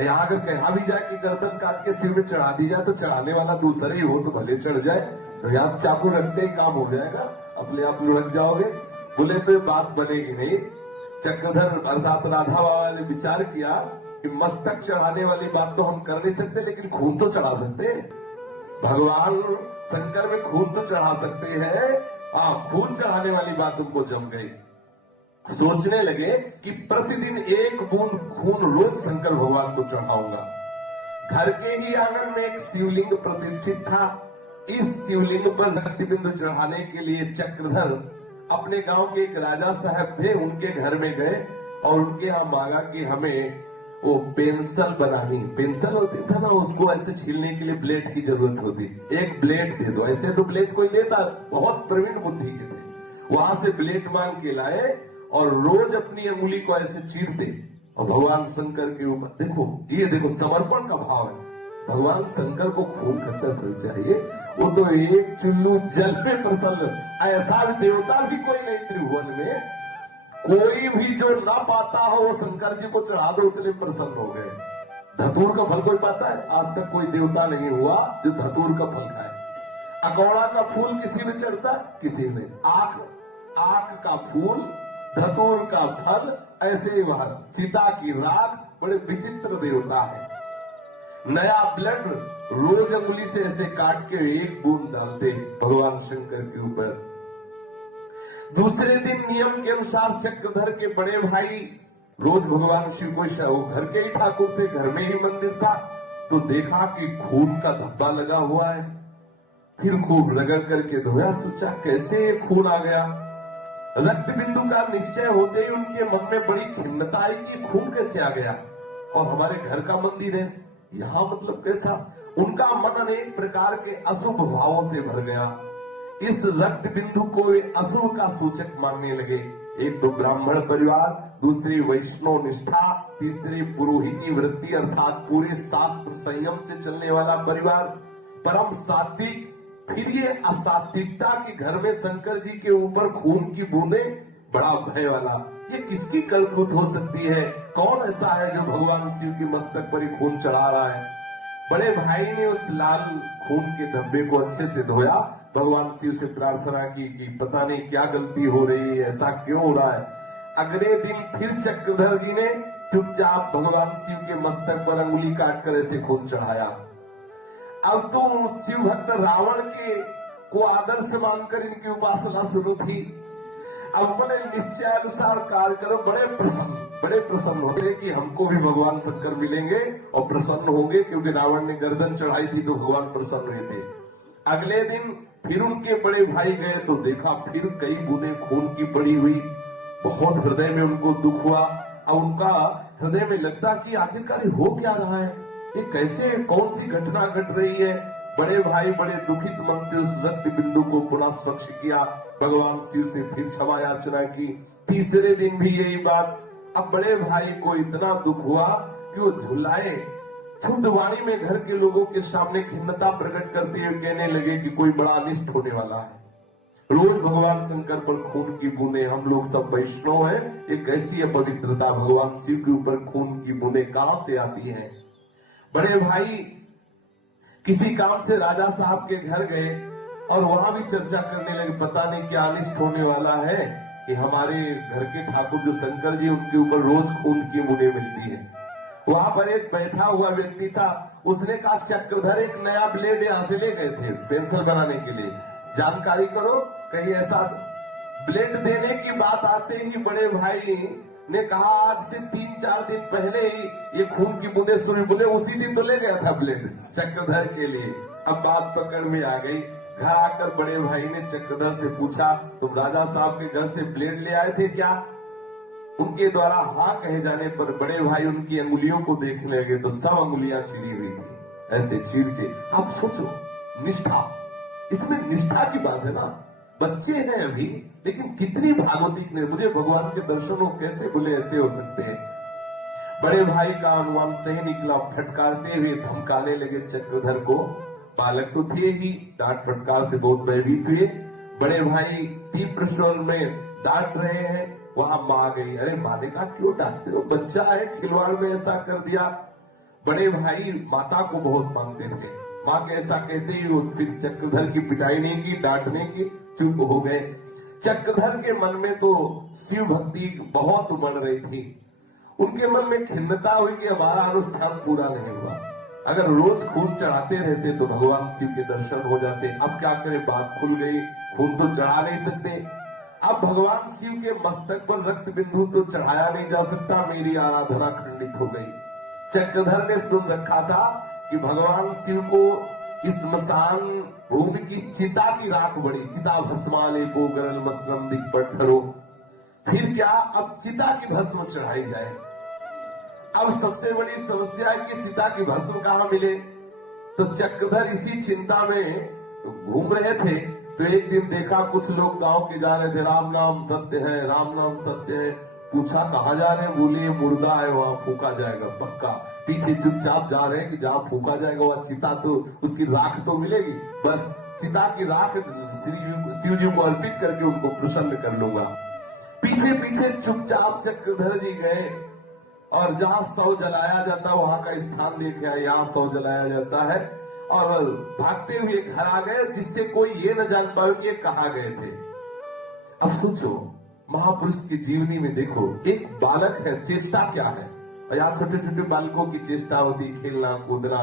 यहाँ अगर कहा भी जाए कि गर्दन काट के सिर में चढ़ा दी जाए तो चढ़ाने वाला दूसरा ही हो तो भले चढ़ जाए, तो यहाँ चाकू रखते ही काम हो जाएगा, अपने आप लुढ़क जाओगे। बोले तो ये बात बनेगी नहीं। चक्रधर अर्थात राधा बाबा ने विचार किया कि मस्तक चढ़ाने वाली बात तो हम कर नहीं सकते, लेकिन खून तो चढ़ा सकते हैं। भगवान शंकर में खून तो चढ़ा सकते हैं। खून चढ़ाने वाली बात उनको जम गई। सोचने लगे कि प्रतिदिन एक बूंद खून रोज शंकर भगवान को चढ़ाऊंगा। घर के ही आंगन में एक शिवलिंग प्रतिष्ठित था। इस शिवलिंग पर रक्तबिंदु चढ़ाने के लिए चक्रधर अपने गांव के एक राजा साहब थे, उनके घर में गए और उनके यहाँ मांगा कि हमें वो पेंसिल बनानी, पेंसिल होती था ना, उसको ऐसे छीलने के लिए ब्लेड की जरूरत होती, एक ब्लेड दे दो। ऐसे तो ब्लेड कोई देता, बहुत प्रवीण बुद्धि के थे। वहां से ब्लेड मांग के लाए और रोज अपनी अंगुली को ऐसे चीरते और भगवान शंकर के ऊपर, देखो ये देखो समर्पण का भाव है। भगवान शंकर को खून खच्चर कर चाहिए, वो तो एक चुल्लू जल में प्रसन्न, ऐसा देवता भी कोई नहीं त्रिभुवन में, कोई भी जो ना पाता हो वो शंकर जी को चढ़ा दो, उतने प्रसन्न हो गए। धतूर का फल कोई पाता है? आज तक कोई देवता नहीं हुआ जो धतूर का फल खाए। अकौड़ा का फूल किसी में चढ़ता? किसी में। आक का फूल, धतूर का फल, ऐसे ही वहां चिता की राख, बड़े विचित्र देवता है। नया ब्लड रोज अंगुली से ऐसे काट के एक बूंद डालते भगवान शंकर के ऊपर। दूसरे दिन नियम के अनुसार चक्रधर के बड़े भाई रोज भगवान शिव को, वो घर के ही ठाकुर थे, घर में ही मंदिर था, तो देखा कि खून का धब्बा लगा हुआ है। फिर खूब रगड़ करके धोया, सोचा कैसे खून आ गया। रक्त बिंदु का निश्चय होते ही उनके मन में बड़ी खिन्नता आई कि खून कैसे आ गया और हमारे घर का मंदिर है, यहाँ मतलब कैसा। उनका मन अनेक प्रकार के अशुभ भावों से भर गया। इस रक्त बिंदु को वे अशुभ का सूचक मानने लगे। एक तो ब्राह्मण परिवार, दूसरी वैष्णव निष्ठा, तीसरी पुरोहिती वृत्ति अर्थात पूरे शास्त्र संयम से चलने वाला परिवार, परम सात्विक। फिर ये असात्विकता के घर में शंकर जी के ऊपर खून की बूंदें, बड़ा भय वाला। ये किसकी कल्पना हो सकती है? कौन ऐसा है जो भगवान शिव के मस्तक पर ही खून चढ़ा रहा है? बड़े भाई ने उस लाल खून के धब्बे को अच्छे से धोया, भगवान शिव से प्रार्थना की कि पता नहीं क्या गलती हो रही है, ऐसा क्यों हो रहा है। अगले दिन फिर चक्रधर जी ने चुपचाप भगवान शिव के मस्तक पर अंगुली काटकर ऐसे खून चढ़ाया। अब तो शिव भक्त रावण के को आदर्श मानकर इनकी उपासना शुरू थी। अब अपने निश्चय अनुसार कार्य करो, बड़े प्रसन्न होते कि हमको भी भगवान शंकर मिलेंगे और प्रसन्न होंगे, क्योंकि रावण ने गर्दन चढ़ाई थी तो भगवान प्रसन्न हुए थे। अगले दिन फिर उनके बड़े भाई गए तो देखा फिर कई बूंदें खून की पड़ी हुई। बहुत हृदय में उनको दुख हुआ। अब उनका हृदय में लगता कि आखिरकार हो क्या रहा है, ये कैसे, कौन सी घटना घट रही है। बड़े भाई बड़े दुखित मन से उस रक्त बिंदु को पुनः स्वच्छ किया, भगवान शिव से फिर क्षमा याचना की। तीसरे दिन भी यही बात। अब बड़े भाई को इतना दुख हुआ कि वो झुलाए शुद्ध वाणी में घर के लोगों के सामने खिन्नता प्रकट करते हुए कहने लगे कि कोई बड़ा अनिष्ट होने वाला है। रोज भगवान शंकर पर खून की बूंदें, हम लोग सब वैष्णव हैं, ये कैसी अपवित्रता, भगवान शिव के ऊपर खून की बूंदें कहां से आती हैं। बड़े भाई किसी काम से राजा साहब के घर गए और वहां भी चर्चा करने लगे, पता नहीं क्या अनिष्ट होने वाला है कि हमारे घर के ठाकुर जो शंकर जी, उनके ऊपर रोज खून की बूंदें मिलती है। वहां पर एक बैठा हुआ व्यक्ति था, उसने कहा चक्रधर एक नया ब्लेड यहां से ले गए थे पेंसिल बनाने के लिए, जानकारी करो कहीं ऐसा। ब्लेड देने की बात आते ही बड़े भाई ने कहा आज से 3-4 दिन पहले ही ये खून की बूंदें शुरू, बोले उसी दिन तो ले गया था ब्लेड चक्रधर के लिए। अब बात पकड़ में आ गई। घर आकर बड़े भाई ने चक्रधर से पूछा, तुम राजा साहब के घर से ब्लेड ले आए थे क्या? उनके द्वारा हाँ कहे जाने पर बड़े भाई उनकी अंगुलियों को देखने लगे तो सब अंगुलियां छिली हुई थी, ऐसे चीर। आप सोचो निष्ठा, इसमें निष्ठा की बात है ना। बच्चे हैं अभी, लेकिन कितनी भागवतिक ने, मुझे भगवान के दर्शन हो, कैसे बोले ऐसे हो सकते हैं। बड़े भाई का अनुमान सही निकला, फटकारते हुए धमकाने लगे चक्रधर को। बालक तो थे ही, डांट फटकार से बहुत भयभीत हुए। बड़े भाई तीव्र स्वर में डांट रहे हैं, वहां मां गई। अरे मां ने कहा क्यों डांटते हो, बच्चा है, खिलवाड़ में ऐसा कर दिया। बड़े भाई माता को बहुत मानते थे, मां के ऐसा कहते ही वो फिर चक्रधर की पिटाई नहीं की, डांटने की, चुप हो गए। चक्रधर के मन में तो शिव भक्ति बहुत बढ़ रही थी। उनके मन में खिन्नता हुई कि हमारा अनुष्ठान पूरा नहीं हुआ। अगर रोज खून चढ़ाते रहते तो भगवान शिव के दर्शन हो जाते। अब क्या करें, बात खुल गई, खून तो चढ़ा नहीं सकते। अब भगवान शिव के मस्तक पर रक्त बिंदु तो चढ़ाया नहीं जा सकता, मेरी आराधना खंडित हो गई। चक्रधर ने सुन रखा था कि भगवान शिव को इस स्मशान भूमि की चिता की राख बड़ी, चिता भस्माले को गरल मसलम दिख पत्थरो। फिर क्या, अब चिता की भस्म चढ़ाई जाए। अब सबसे बड़ी समस्या है कि चिता की भस्म कहां मिले। तो चक्रधर इसी चिंता में घूम रहे थे, तो एक दिन देखा कुछ लोग गांव के जा रहे थे, राम नाम सत्य है, राम नाम सत्य है। पूछा कहां जा रहे हैं, बोले मुर्दा है वहां फूका जाएगा पक्का। पीछे चुपचाप जा रहे हैं कि जहां फूका जाएगा वहां चिता तो उसकी राख तो मिलेगी, बस चिता की राख शिव जी को अर्पित करके उनको प्रसन्न कर लूंगा। पीछे पीछे चुपचाप चक्रधर जी गए और जहां शव जलाया जाता है वहां का स्थान देखे आए, यहाँ शव जलाया जाता है। और भागते हुए घर आ गए, जिससे कोई ये न जान पाए कि ये कहाँ गए थे। अब सोचो, महापुरुष की जीवनी में देखो, एक बालक है, चेष्टा क्या है। और यहाँ छोटे छोटे बालकों की चेष्टा होती, खेलना कूदना।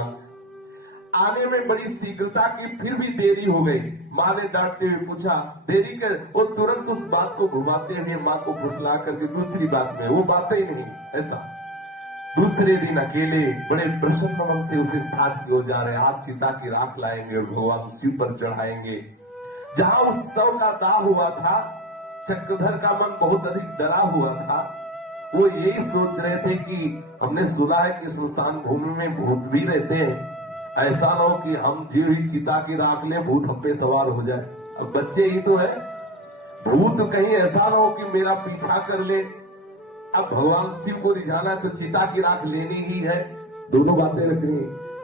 आने में बड़ी शीघ्रता की, फिर भी देरी हो गई। माँ ने डांटते हुए पूछा, देरी कर। वो तुरंत उस बात को घुमाते हुए माँ को फुसला करके दूसरी बात में, वो बातें ही नहीं। ऐसा दूसरे दिन अकेले बड़े प्रसन्न मन से उस स्थान की ओर जा रहे। आप चिता की राख लाएंगे और भगवान शिव पर चढ़ाएंगे। जहां उस शव का दाह हुआ था, चक्रधर का मन बहुत अधिक डरा हुआ था। वो यही सोच रहे थे कि हमने सुना है कि स्मशान भूमि में भूत भी रहते हैं, ऐसा ना हो कि हम जी हुई चिता की राख ले, भूत हम पे सवार हो जाए। अब बच्चे ही तो है, भूत कहीं ऐसा ना हो कि मेरा पीछा कर ले। अब भगवान शिव को रिझाना है तो चिता की राख लेनी ही है। दोनों बातें रखनी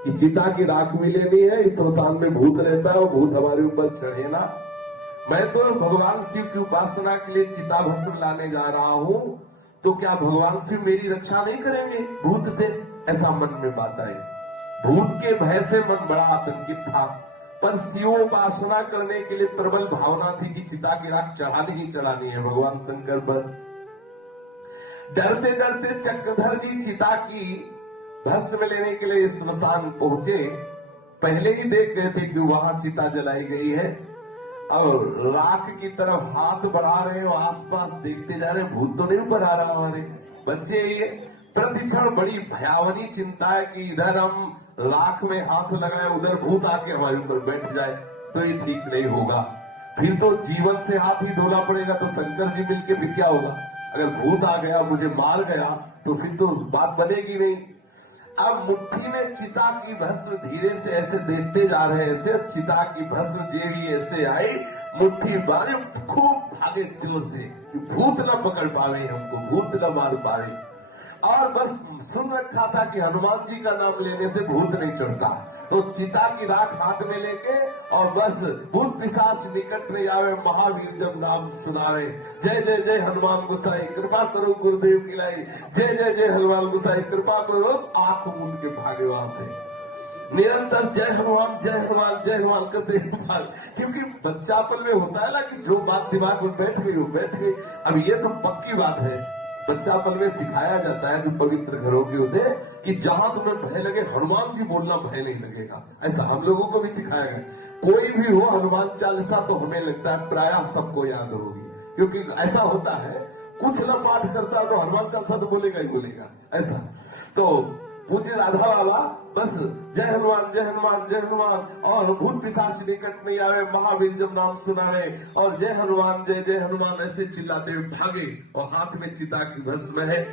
कि चिता की राख भी लेनी है, इस स्मशान में भूत रहता है, वो भूत हमारे ऊपर चढ़े ना। मैं तो भगवान शिव की उपासना के लिए चिता भस्म लाने जा रहा हूं, तो क्या भगवान शिव मेरी रक्षा नहीं करेंगे भूत से? ऐसा मन में बात आई। भूत के भय से मन बड़ा आतंकित था, पर शिवोपासना करने के लिए प्रबल भावना थी कि चिता की राख चढ़ानी ही चढ़ानी है भगवान शंकर पर। डरते डरते चक्रधर जी चिता की भस्म लेने के लिए स्मशान पहुंचे। पहले ही देख गए थे कि वहां चिता जलाई गई है। अब राख की तरफ हाथ बढ़ा रहे हो, आसपास देखते जा रहे, भूत तो नहीं ऊपर आ रहा हमारे बच्चे। ये प्रतिक्षण बड़ी भयावनी चिंता है कि इधर हम राख में हाथ लगाए, उधर भूत आके हमारे ऊपर बैठ जाए तो ये ठीक नहीं होगा। फिर तो जीवन से हाथ ही धोना पड़ेगा। तो शंकर जी मिलके फिर क्या होगा? अगर भूत आ गया, मुझे मार गया, तो फिर तो बात बनेगी नहीं। अब मुट्ठी में चिता की भस्म धीरे से ऐसे देखते जा रहे, ऐसे चिता की भस्म जेवी ऐसे आई, मुट्ठी बारे खूब भागे जोर से, भूत न पकड़ पावे हमको, भूत न मार पावे। और बस सुन रखा था कि हनुमान जी का नाम लेने से भूत नहीं चढ़ता। तो चिता की राख हाथ में लेके और बस भूत पिशाच निकट नहीं आवे, महावीर जब नाम सुनावे, जय जय जय हनुमान गोसाई कृपा करो गुरुदेव की लाई, जय जय जय हनुमान गोसाई कृपा करो। आंख मूंद के भागे वहां से, निरंतर जय हनुमान जय हनुमान जय हनुमान करते भाग। क्योंकि बच्चापन में होता है ना कि जो बात दिमाग में बैठ गई वो बैठ गई। अब ये तो पक्की बात है, बच्चापन में सिखाया जाता है जो पवित्र घरों के होते हैं कि जहां तुम्हें भय लगे हनुमान जी बोलना, भय नहीं लगेगा। ऐसा हम लोगों को भी सिखाया गया। कोई भी हो हनुमान चालीसा तो हमें लगता है प्राय सबको याद होगी, क्योंकि ऐसा होता है कुछ न पाठ करता तो हनुमान चालीसा तो बोलेगा ही बोलेगा। ऐसा तो पूज्य राधा बाबा बस जय हनुमान जय हनुमान जय हनुमान, और भूत पिशाच निकट नहीं आवे, महावीर जब नाम सुनावे, और जय हनुमान जय जय हनुमान ऐसे चिल्लाते हुए भागे। और हाथ में चिता की भस्म है,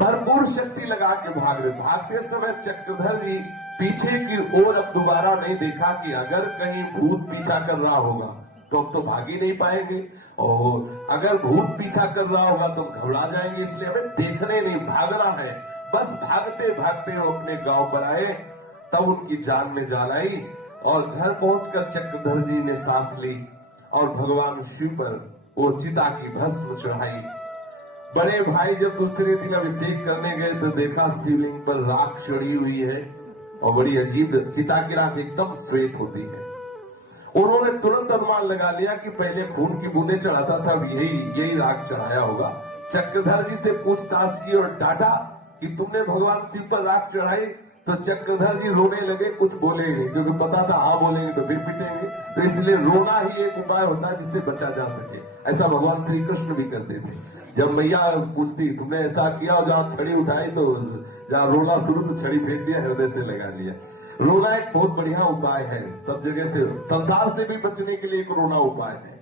भरपूर शक्ति लगा के भाग रहे। भागते समय चक्रधर जी पीछे की ओर अब दोबारा नहीं देखा कि अगर कहीं भूत पीछा कर रहा होगा तो अब तो भाग ही नहीं पाएंगे, और अगर भूत पीछा कर रहा होगा तो घबरा जाएंगे, इसलिए हमें देखने नहीं भागना है। बस भागते भागते वो अपने गांव पर आए, तब उनकी जान में जान आई। और घर पहुंचकर चक्रधर जी ने सांस ली और भगवान शिव पर वो चिता की भस्म चढ़ाई। बड़े भाई जब दूसरे दिन अभिषेक करने गए तो देखा शिवलिंग पर राख चढ़ी हुई है, और बड़ी अजीब, चिता की राख एकदम श्वेत होती है। उन्होंने तुरंत अनुमान लगा लिया कि पहले खून की बूंदें चढ़ाता था, यही राख चढ़ाया होगा। चक्रधर जी से पूछताछ की और डांटा कि तुमने भगवान शिव पर राख चढ़ाई, तो चक्रधर जी रोने लगे, कुछ बोले नहीं, क्योंकि पता था हाँ बोलेंगे तो फिर पिटेंगे। तो इसलिए रोना ही एक उपाय होता है जिससे बचा जा सके। ऐसा भगवान श्री कृष्ण भी करते थे। जब मैया पूछती तुमने ऐसा किया, और जहां छड़ी उठाई तो जहां रोना शुरू तो छड़ी फेंक दिया, हृदय से लगा लिया। रोना एक बहुत बढ़िया उपाय है, सब जगह से, संसार से भी बचने के लिए एक रोना उपाय है।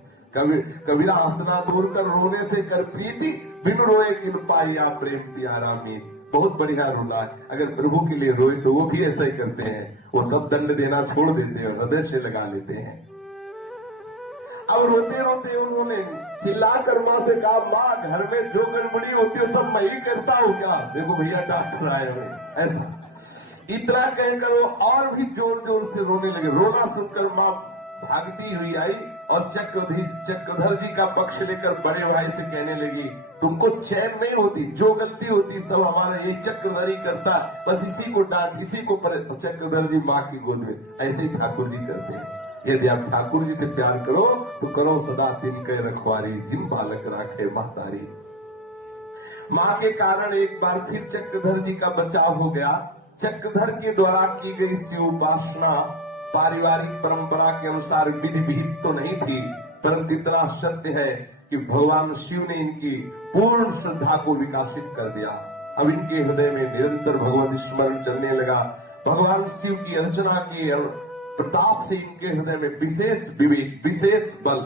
कबीरा हंसना दूर कर रोने से कर प्रीति, बिन रोए किन पाया प्रेम प्यारा मीत। बहुत बढ़िया रोना है। अगर प्रभु के लिए रोए तो वो भी ऐसा ही करते हैं, वो सब दंड देना छोड़ देते हैं, हृदय से लगा लेते हैं। अब रोते रोते उन्होंने चिल्लाकर माँ से कहा, माँ घर में जो गड़बड़ी होती है सब मैं ही करता हूँ क्या? देखो भैया डांट रहा है हमें, ऐसा। इतना कहकर वो और भी जोर जोर से रोने लगे। रोना सुनकर माँ भागती हुई आई और चक्रधर जी का पक्ष लेकर बड़े भाई से कहने लगी, तुमको चैन नहीं होती, जो गलती होती सब हमारा ये चक्रधर ही करता, बस इसी को डांट, इसी को चक्रधर जी माँ की गोद में। ऐसे ही ठाकुर जी करते हैं। यदि आप ठाकुर जी से प्यार करो तो करो सदा तिनके रखवारी, जिन बालक राखे महतारी। माँ के कारण एक बार फिर चक्रधर जी का बचाव हो गया। चक्रधर के द्वारा की गई शिव उपासना पारिवारिक परंपरा के अनुसार विधि विहित तो नहीं थी, परंतु इतना सत्य है कि भगवान शिव ने इनकी पूर्ण श्रद्धा को विकासित कर दिया। अब इनके हृदय में निरंतर भगवत स्मरण चलने लगा। भगवान शिव की अर्चना के प्रताप से इनके हृदय में विशेष विवेक, विशेष बल,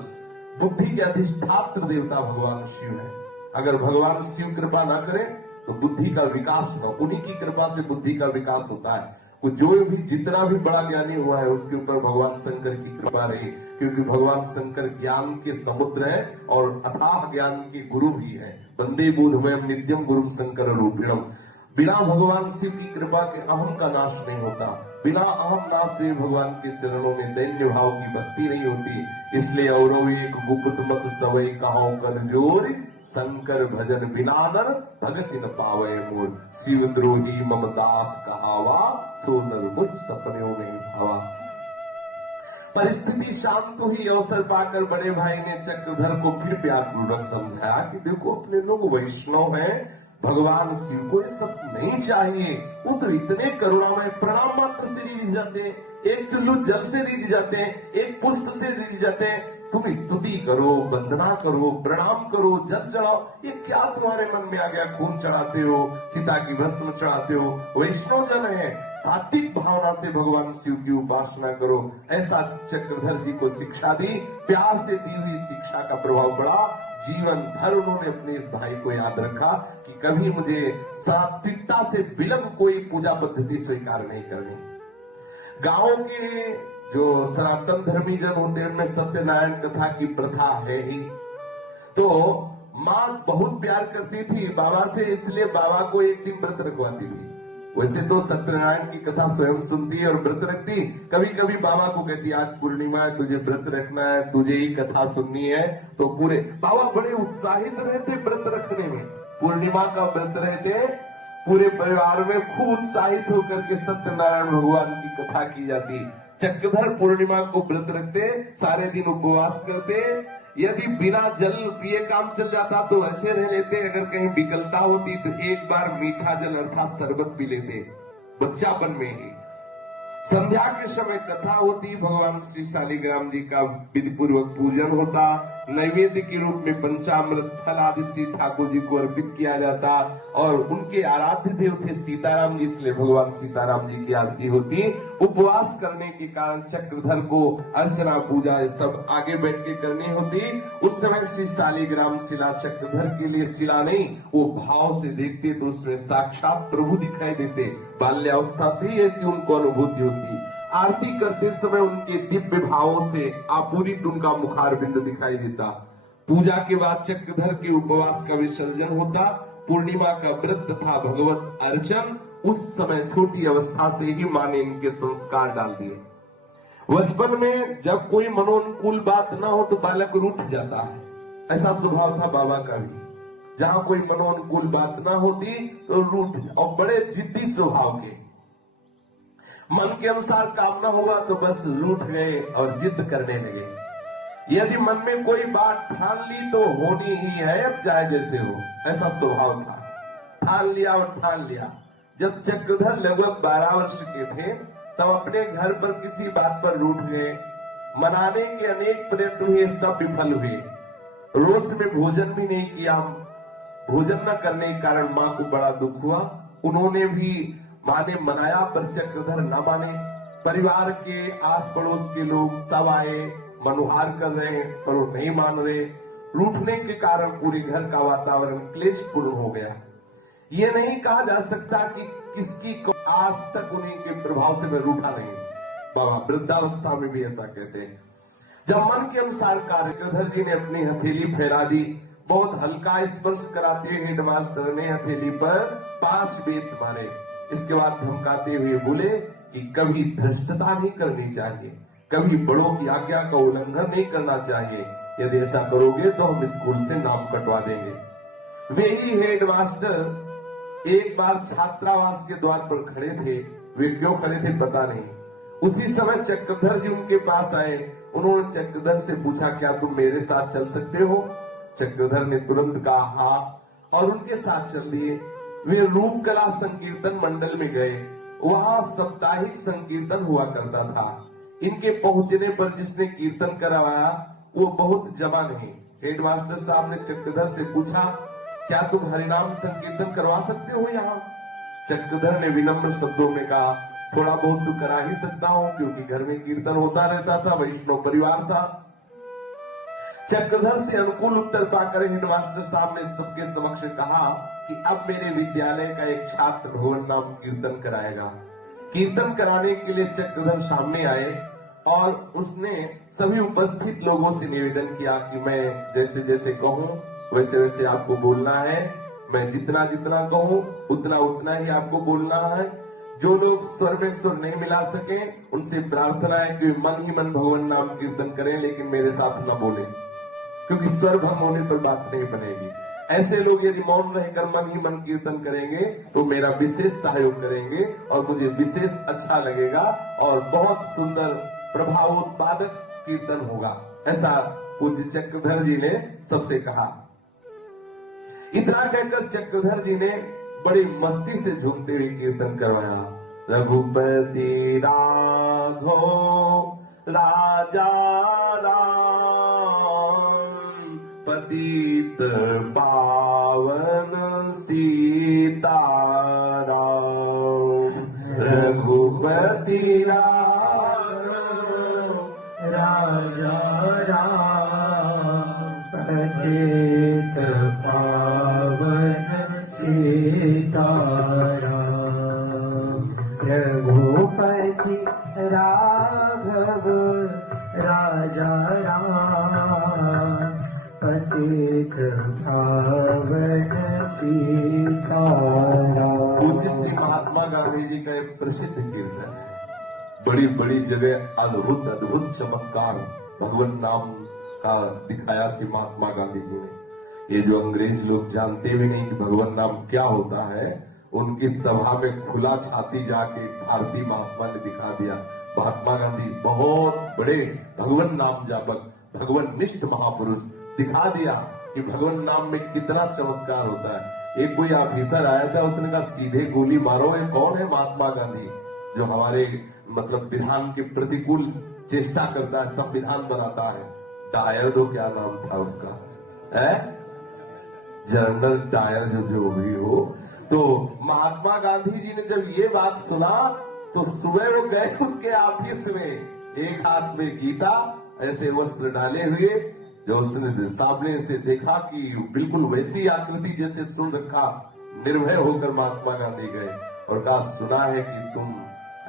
बुद्धि के अधिष्ठात्र देवता भगवान शिव है। अगर भगवान शिव कृपा न करे तो बुद्धि का विकास न, उन्हीं की कृपा से बुद्धि का विकास होता है। जो भी जितना भी बड़ा ज्ञानी हुआ है उसके ऊपर भगवान शंकर की कृपा रही, क्योंकि भगवान शंकर ज्ञान के समुद्र है और अथाह ज्ञान के गुरु भी है। वंदे बोधमयम् नित्यम गुरुम शंकर रूपिणम। बिना भगवान शिव की कृपा के अहम का नाश नहीं होता। बिना अहम नाश हुए भगवान के चरणों में दैन्य भाव की भक्ति नहीं होती। इसलिए औरव एक गुप्त मत सवै कहाओ कर जोर, शंकर भजन बिना नर भगति न पावे मोर। शिव द्रोही मम दास कहावा, सो नर मुझ सपनों में भावा। परिस्थिति शांत हुई। अवसर पाकर बड़े भाई ने चक्रधर को फिर प्यार पूर्वक समझाया कि देखो अपने लोग वैष्णव हैं, भगवान शिव को ये सब नहीं चाहिए। वो तो इतने करुणामय, प्रणाम मात्र से रिझ जाते हैं, एक चुल्लू जल से रिझ जाते हैं, एक पुष्प से रिझ जाते हैं। तुम स्तुति करो, वंदना करो, प्रणाम करो, जल चढ़ाओ, ये क्या तुम्हारे मन में आ गया? खून चढ़ाते हो, चिता की भस्म चढ़ाते हो। वैष्णव जन है, सात्विक भावना से भगवान शिव की उपासना करो। ऐसा चक्रधर जी को शिक्षा दी। प्यार से दी हुई शिक्षा का प्रभाव पड़ा। जीवन भर उन्होंने अपने इस भाई को याद रखा कि कभी मुझे सात्विकता से विलंब कोई पूजा पद्धति स्वीकार नहीं करनी। गांव के जो सनातन धर्मी जन होते हैं उनमें सत्यनारायण कथा की प्रथा है ही। तो माँ बहुत प्यार करती थी बाबा से, इसलिए बाबा को एक दिन व्रत रखवाती थी। वैसे तो सत्यनारायण की कथा स्वयं सुनती है और व्रत रखती। कभी कभी बाबा को कहती आज पूर्णिमा है, तुझे व्रत रखना है, तुझे ही कथा सुननी है। तो पूरे बाबा बड़े उत्साहित रहते व्रत रखने में। पूर्णिमा का व्रत रहते, पूरे परिवार में खूब उत्साहित होकर के सत्यनारायण भगवान की कथा की जाती। चक्रधर पूर्णिमा को व्रत रखते, सारे दिन उपवास करते। यदि बिना जल पिए काम चल जाता तो ऐसे रह लेते। अगर कहीं विकलता होती तो एक बार मीठा जल अर्थात शरबत पी लेते, बच्चापन में ही। संध्या के समय कथा होती, भगवान श्री शालिग्राम जी का विधि पूर्वक पूजन होता, नैवेद्य के रूप में पंचामृत फल आदि श्री ठाकुर जी को अर्पित किया जाता और उनके आराध्य देव थे सीताराम जी, इसलिए भगवान सीताराम जी की आरती होती। उपवास करने के कारण चक्रधर को अर्चना पूजा सब आगे बैठ के करनी होती। उस समय श्री शालिग्राम शिला चक्रधर के लिए शिला नहीं, वो भाव से देखते तो उसमें साक्षात प्रभु दिखाई देते। बाल्यावस्था से ही ऐसी उनको अनुभूति होती। आरती करते समय उनके दिव्य भावों से आपूरित उनका मुखार बिंद दिखाई देता। पूजा के बाद चक्रधर के उपवास का विसर्जन होता। पूर्णिमा का व्रत तथा भगवत अर्चन उस समय छोटी अवस्था से ही मां ने इनके संस्कार डाल दिए। बचपन में जब कोई मनोनुकूल बात ना हो तो बालक रूठ जाता है, ऐसा स्वभाव था बाबा का भी। जहां कोई मनोनुकूल बात ना होती तो रूठ, और बड़े जिद्दी स्वभाव के, मन के अनुसार काम ना हुआ तो बस रूठ गए और जिद करने लगे। यदि मन में कोई बात ठान ली तो होनी ही है, अब चाहे जैसे हो, ऐसा स्वभाव था। ठान लिया और ठान लिया। जब चक्रधर लगभग 12 वर्ष के थे तब अपने घर पर किसी बात पर रूठ गए। मनाने के अनेक प्रयत्न हुए, सब विफल हुए। रोज में भोजन भी नहीं किया। भोजन न करने के कारण मां को बड़ा दुख हुआ। उन्होंने भी, मां ने मनाया पर चक्रधर न माने। परिवार के आस पड़ोस के लोग सब आए, मनुहार कर रहे हैं पर वो नहीं मान रहे। रूठने के कारण पूरे घर का वातावरण क्लेशपूर्ण हो गया। ये नहीं कहा जा सकता कि किसकी आज तक उन्हीं के प्रभाव से मैं रूठा नहीं। बाबा वृद्धावस्था में भी ऐसा कहते हैं। जब मन के अनुसार कार्य, चक्रधर जी ने अपनी हथेली फैला दी। बहुत हल्का स्पर्श कराते हुए हेडमास्टर ने हथेली पर 5 बेत मारे। इसके बाद धमकाते हुए बोले कि कभी धृष्टता नहीं करनी चाहिए, कभी बड़ों की आज्ञा का उल्लंघन नहीं करना चाहिए। यदि ऐसा करोगे तो हम स्कूल से नाम कटवा देंगे। वे ही हेडमास्टर एक बार छात्रावास के द्वार पर खड़े थे। वे क्यों खड़े थे पता नहीं। उसी समय चक्रधर जी उनके पास आए। उन्होंने चक्रधर से पूछा, क्या तुम मेरे साथ चल सकते हो? चक्रधर ने तुरंत कहा हाँ और उनके साथ चल दिए। वे रूपकला संकीर्तन मंडल में गए। वहां साप्ताहिक संकीर्तन हुआ करता था। इनके पहुंचने पर जिसने कीर्तन करवाया वो बहुत जमा नहीं। हेडमास्टर साहब ने चक्रधर से पूछा, क्या तुम हरिनाम संकीर्तन करवा सकते हो यहाँ? चक्रधर ने विनम्र शब्दों में कहा, थोड़ा बहुत तो करा ही सकता हूँ, क्योंकि घर में कीर्तन होता रहता था, वैष्णव परिवार था। चक्रधर से अनुकूल उत्तर पाकर हेडमास्टर साहब ने सबके समक्ष कहा कि अब मेरे विद्यालय का एक छात्र भगवान नाम कीर्तन कराएगा। कीर्तन कराने के लिए चक्रधर सामने आए और उसने सभी उपस्थित लोगों से निवेदन किया कि मैं जैसे जैसे कहूं वैसे वैसे आपको बोलना है। मैं जितना जितना कहूं उतना उतना ही आपको बोलना है। जो लोग स्वर में स्वर नहीं मिला सके उनसे प्रार्थना है कि मन ही मन भगवान नाम कीर्तन करें, लेकिन मेरे साथ न बोले, क्योंकि स्वर भंग होने पर बात नहीं बनेगी। ऐसे लोग यदि मौन रहकर मन ही मन कीर्तन करेंगे तो मेरा विशेष सहयोग करेंगे और मुझे विशेष अच्छा लगेगा और बहुत सुंदर प्रभावोत्पादक कीर्तन होगा। ऐसा पूज्य चक्रधर जी ने सबसे कहा। इतना कहकर चक्रधर जी ने बड़ी मस्ती से झूमते हुए कीर्तन करवाया। रघुपति राघव राजा राम पतित पावन सीताराम। रघुपति राघव राजा राम पतित पावन सीताराम। रघुपति राघव राजा राम पतित पावन सीताराम। पूज्य श्री महात्मा गांधी जी का एक प्रसिद्ध कीर्तन है। बड़ी बड़ी जगह अद्भुत अद्भुत चमत्कार भगवान नाम का दिखाया श्री महात्मा गांधी जी ने। ये जो अंग्रेज लोग जानते भी नहीं कि भगवान नाम क्या होता है, उनकी सभा में खुला छाती जाके भारतीय महात्मा ने दिखा दिया। महात्मा गांधी बहुत बड़े भगवान नाम जापक, भगवान निष्ठ महापुरुष, दिखा दिया कि भगवान नाम में कितना चमत्कार होता है। एक कोई ऑफिसर आया था, उसने कहा सीधे गोली मारो। ये कौन है? महात्मा गांधी, जो हमारे मतलब विधान के प्रतिकूल चेष्टा करता है, संविधान बनाता है। डायर दो, क्या नाम था उसका, है जनरल डायर जो भी हो। तो महात्मा गांधी जी ने जब ये बात सुना तो सुबह वो गए उसके ऑफिस में, एक हाथ में गीता ऐसे वस्त्र डाले हुए, जो उसने सामने से देखा कि बिल्कुल वैसी आकृति जैसे सुन रखा, निर्भय होकर महात्मा गांधी गए और कहा, सुना है कि तुम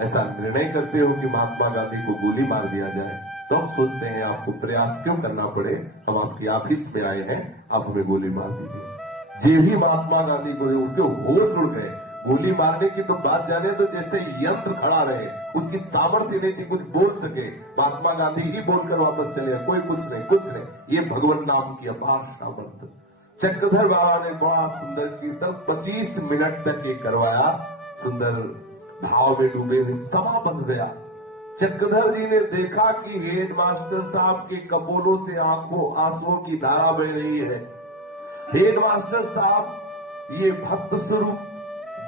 ऐसा निर्णय करते हो कि महात्मा गांधी को गोली मार दिया जाए, तो हम सोचते हैं आपको प्रयास क्यों करना पड़े, हम आपके ऑफिस में आए हैं, आप हमें गोली मार दीजिए। जे भी महात्मा गांधी को उसके होश उड़ गए। गोली मारने की तो बात जाने तो जैसे यंत्र खड़ा रहे, उसकी सामर्थ्य नहीं थी कुछ बोल सके। महात्मा गांधी ही बोलकर वापस चले, कोई कुछ नहीं, कुछ नहीं। ये भगवान नाम की अपार सामर्थ्य। चक्रधर बाबा ने बड़ा सुंदर कीर्तन 25 मिनट तक ये करवाया। सुंदर भाव में डूबे हुए सभा बंध गया। चक्रधर जी ने देखा कि हेडमास्टर साहब के कपोलों से आंसुओं की धारा बह रही है। हेडमास्टर साहब ये भक्त स्वरूप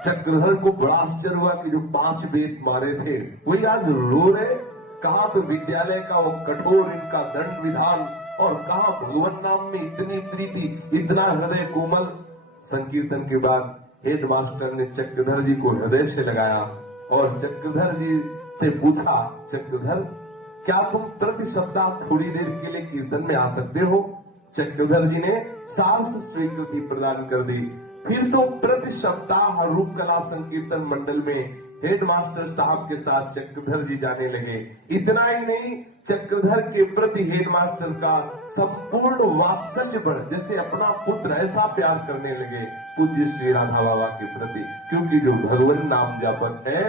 चक्रधर को बड़ा आश्चर्य हुआ कि जो 5 वेद मारे थे वही आज रो रहे। कहा तो विद्यालय का वो कठोर इनका दंड विधान, और कहा भगवान नाम में इतनी प्रीति, इतना हृदय कोमल। संकीर्तन के बाद हेड मास्टर ने चक्रधर जी को हृदय से लगाया और चक्रधर जी से पूछा, चक्रधर क्या तुम प्रति सप्ताह थोड़ी देर के लिए कीर्तन में आ सकते हो? चक्रधर जी ने साहस स्वीकृति प्रदान कर दी। फिर तो प्रति सप्ताह रूप कला संकीर्तन मंडल में हेड मास्टर साहब के साथ चक्रधर जी जाने लगे। इतना ही नहीं, चक्रधर के प्रति हेड मास्टर का संपूर्ण वात्सल्य बढ़, जैसे अपना पुत्र ऐसा प्यार करने लगे पूज्य श्री राधा बाबा के प्रति। क्योंकि जो भगवान नाम जापक है,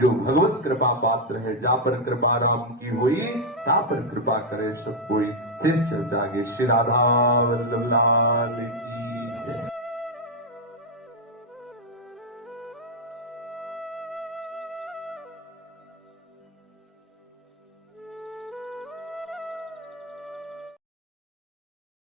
जो भगवत कृपा पात्र है, जा पर कृपा राम की हुई, ता पर कृपा करे सब कोई। शेष चर्चा आगे। श्री राधा वल्लभ लाल की जय।